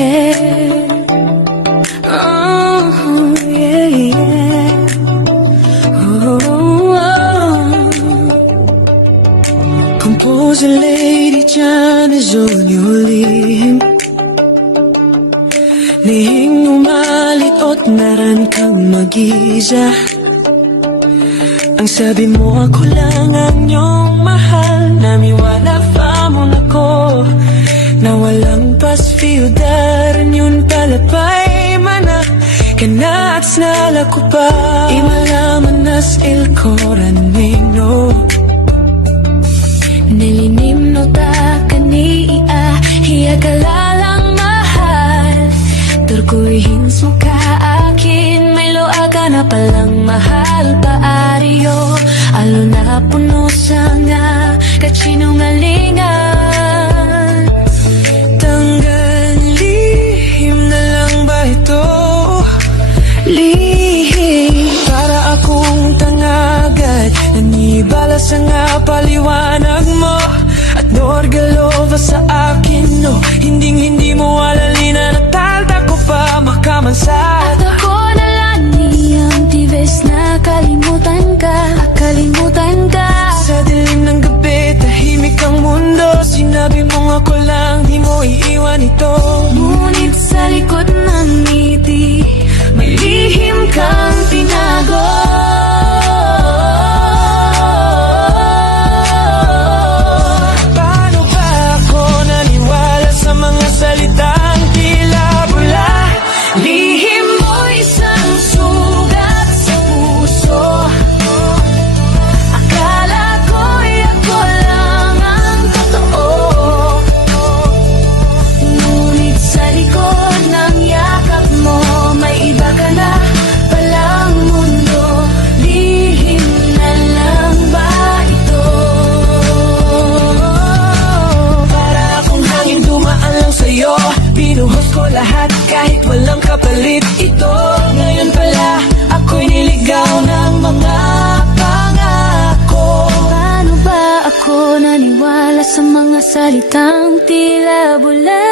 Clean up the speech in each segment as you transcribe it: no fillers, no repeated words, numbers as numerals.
head. Oh, yeah, yeah. Oh, oh. Compose a lady dyan is all your lihim. Lihing umalit-ot naran kang mag-isa. Ang sabi mo ako lang ang iyong mahal. Namiwala pa mo na ko na walang pasfiudaran yun palapay mana. Kanats nala ko pa imalaman nas il coranino. Nilinim no ta kaniia hiya kalalang mahal. Turkuihins mo ka akin may loa ka na palang mahal paariyo. Alo na puno sa nga kachinungalingan. Tanggal lihim na lang ba ito? Lihim para akong tangagad. Nanibala sa nga paliwanag mo. At norgalova sa akin no. Hinding-hindi mo alalina. Natalta ko pa makamansat. At ako na lang niyang tibes na kalimutan ka. Kalimutan ka. Sa dilim ng gabi, tahimik ang mundo. Sinabi mong ako lang, di mo iiwan ito. Ngunit sa likod ng ngiti may lihim kang tinago. Paano ba ako naniwala sa mga salitang tila bula? Lihim mo isang sugat sa puso. Akala ko'y ako lang ang totoo. Ngunit sa likod ng yakap mo may iba ka na palang mundo. Lihim na lang ba ito? Para akong hangin dumaan lang sa'yo. Pinuhos ko lahat kahit walang kapalit ito. Ngayon pala ako'y niligaw ng mga pangako. Paano ba ako naniwala sa mga salitang tila bula?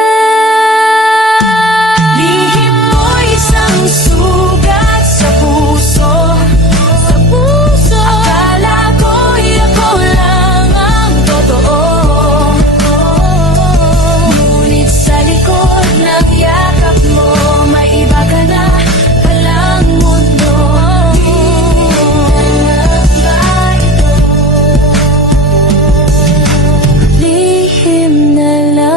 Lihim